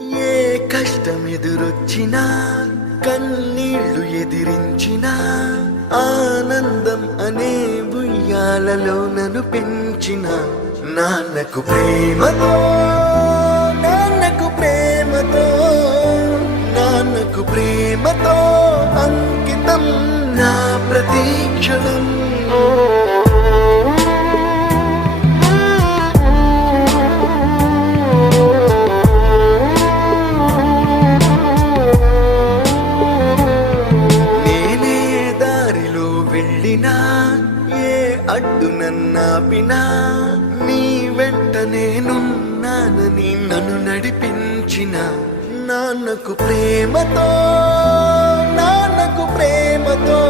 ఏ కష్టం ఎదురొచ్చినా కన్నీళ్లు ఎదిరించినా ఆనందం అనే ఉయ్యాలలో నన్ను పెంచిన నాన్నకు ప్రేమతో నాన్నకు ప్రేమతో నాన్నకు ప్రేమతో అంకితం నా ప్రతీక్షణం. ఏ అడ్డు నన్నాపినా నీ వెంట నేనున్నానని నన్ను నడిపించిన నాన్నకు ప్రేమతో నాన్నకు ప్రేమతో